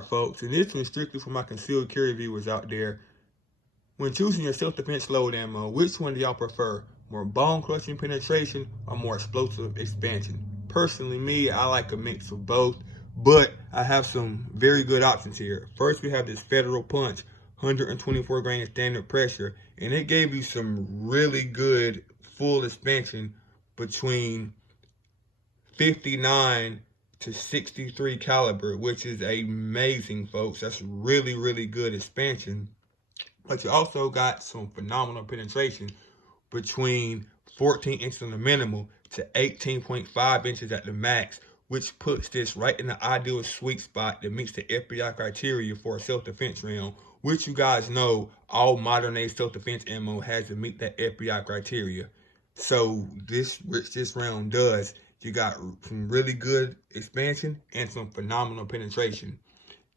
part, folks, and this one's strictly for my concealed carry viewers out there. When choosing your self-defense load ammo, which one do y'all prefer? More bone-crushing penetration or more explosive expansion? Personally, me, I like a mix of both, but I have some very good options here. First, we have this Federal Punch 124 grain standard pressure, and it gave you some really good full expansion between 59 to 63 caliber, which is amazing, folks. That's really, really good expansion. But you also got some phenomenal penetration between 14 inches on the minimal to 18.5 inches at the max, which puts this right in the ideal sweet spot that meets the FBI criteria for a self-defense round, which you guys know all modern day self-defense ammo has to meet that FBI criteria. So which this round does, you got some really good expansion and some phenomenal penetration.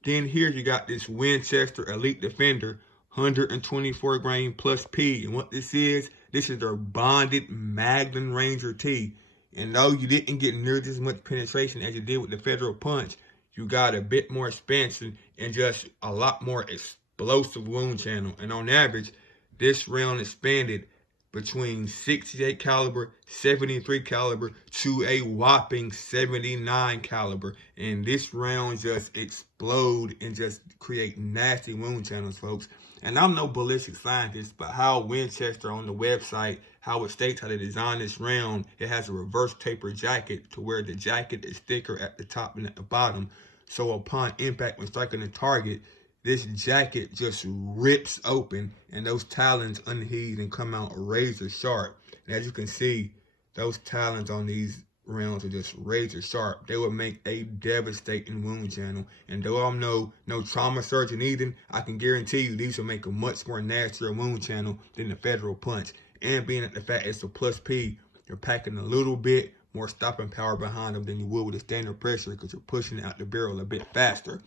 Then here you got this Winchester Elite Defender 124 grain plus P. And what this is their bonded Magnum Ranger T. And though you didn't get near as much penetration as you did with the Federal Punch, you got a bit more expansion and just a lot more explosive wound channel. And on average, this round expanded between 68 caliber, 73 caliber to a whopping 79 caliber. And this round just explode and just create nasty wound channels, folks. And I'm no ballistic scientist, but how Winchester on the website, how it states how they designed this round, it has a reverse taper jacket to where the jacket is thicker at the top and at the bottom. So upon impact when striking the target, this jacket just rips open and those talons unheed and come out razor sharp. And as you can see, those talons on these rounds are just razor sharp. They will make a devastating wound channel. And though I'm no trauma surgeon either, I can guarantee you these will make a much more nastier wound channel than the Federal Punch. And being at the fact it's a plus P, you're packing a little bit more stopping power behind them than you would with a standard pressure because you're pushing it out the barrel a bit faster.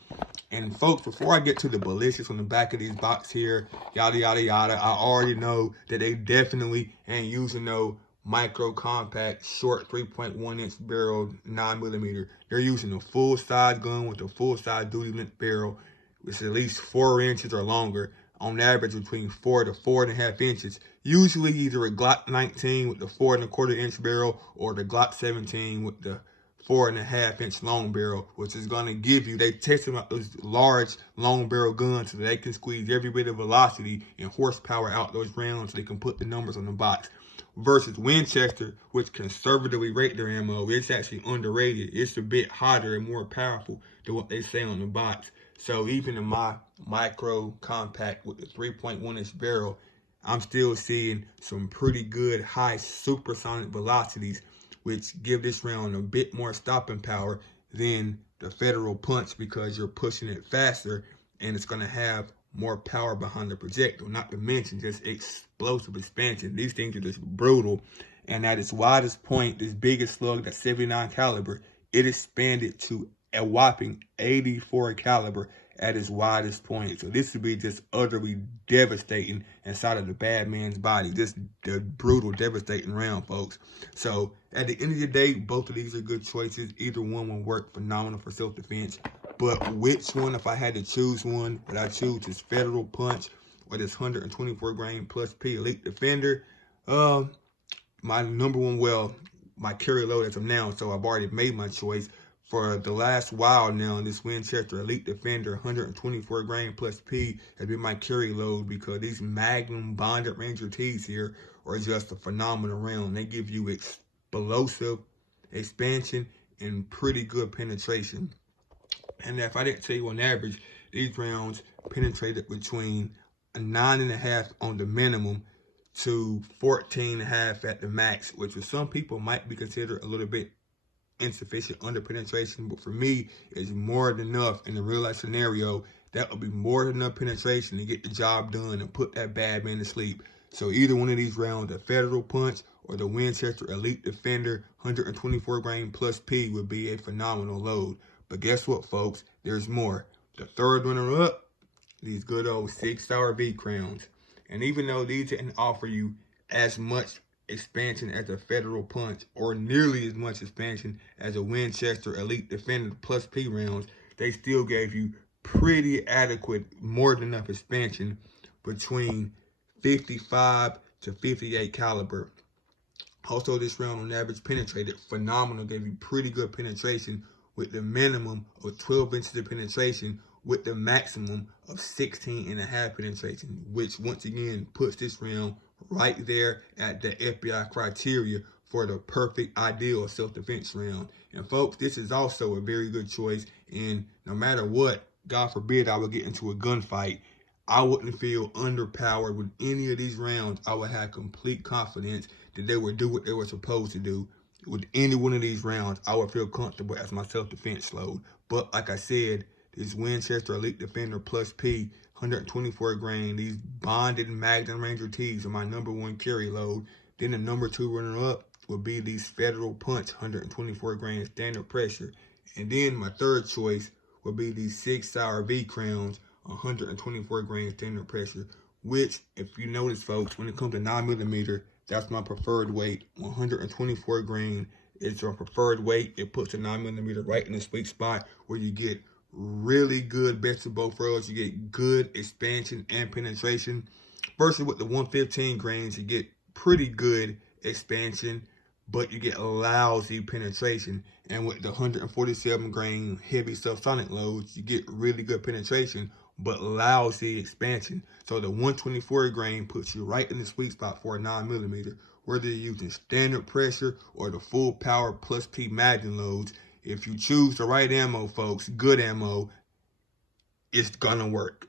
And folks, before I get to the ballistics on the back of these boxes here, yada yada yada, I already know that they definitely ain't using no micro compact short 3.1 inch barrel 9mm. They're using a full size gun with a full size duty length barrel, which is at least 4 inches or longer, on average between 4 to 4.5 inches. Usually either a Glock 19 with the 4.25 inch barrel or the Glock 17 with the 4.5 inch long barrel, which is going to give you, they test them out those large long barrel guns so that they can squeeze every bit of velocity and horsepower out those rounds so they can put the numbers on the box. Versus Winchester, which conservatively rate their ammo, it's actually underrated. It's a bit hotter and more powerful than what they say on the box. So even in my micro compact with the 3.1 inch barrel, I'm still seeing some pretty good high supersonic velocities, which give this round a bit more stopping power than the Federal Punch because you're pushing it faster and it's going to have more power behind the projectile, not to mention just explosive expansion. These things are just brutal. And at its widest point, this biggest slug, that 79 caliber, it expanded to a whopping 84 caliber at its widest point. So this would be just utterly devastating inside of the bad man's body. Just the brutal, devastating round, folks. So at the end of the day, both of these are good choices. Either one will work phenomenal for self-defense. But which one, if I had to choose one, would I choose this Federal Punch or this 124 grain plus P Elite Defender? My number one, well, my carry load as of now, so I've already made my choice. For the last while now, this Winchester Elite Defender 124 grain plus P has been my carry load because these Magnum bonded Ranger T's here are just a phenomenal round. They give you explosive expansion and pretty good penetration. And if I didn't tell you on average, these rounds penetrated between a 9.5 on the minimum to 14.5 at the max, which for some people might be considered a little bit insufficient under penetration, but for me, it's more than enough in a real life scenario. That would be more than enough penetration to get the job done and put that bad man to sleep. So either one of these rounds, the Federal Punch or the Winchester Elite Defender 124 grain plus P, would be a phenomenal load. But guess what, folks? There's more. The third runner up, these good old 6-hour V crowns. And even though these didn't offer you as much expansion as a Federal Punch or nearly as much expansion as a Winchester Elite Defender plus P rounds, they still gave you pretty adequate, more than enough expansion between 55 to 58 caliber. Also, this round on average penetrated phenomenal, gave you pretty good penetration with the minimum of 12 inches of penetration with the maximum of 16 and a half penetration, which once again puts this round right there at the FBI criteria for the perfect ideal self-defense round. And folks, this is also a very good choice, and no matter what, God forbid I would get into a gunfight, I wouldn't feel underpowered with any of these rounds. I would have complete confidence that they would do what they were supposed to do. With any one of these rounds, I would feel comfortable as my self-defense load. But like I said, this Winchester Elite Defender Plus P, 124 grain, these bonded Magnum Ranger T's are my number one carry load. Then the number two runner-up would be these Federal Punch 124 grain standard pressure. And then my third choice would be these 6 Sour V Crowns, 124 grain standard pressure, which, if you notice, folks, when it comes to 9mm, that's my preferred weight. 124 grain is your preferred weight. It puts the 9mm right in the sweet spot where you get really good best of both worlds. You get good expansion and penetration. Versus with the 115 grains, you get pretty good expansion, but you get lousy penetration. And with the 147 grain heavy subsonic loads, you get really good penetration, but lousy expansion. So the 124 grain puts you right in the sweet spot for a 9mm, whether you're using standard pressure or the full power plus P Magnum loads. If you choose the right ammo, folks, good ammo, it's gonna work.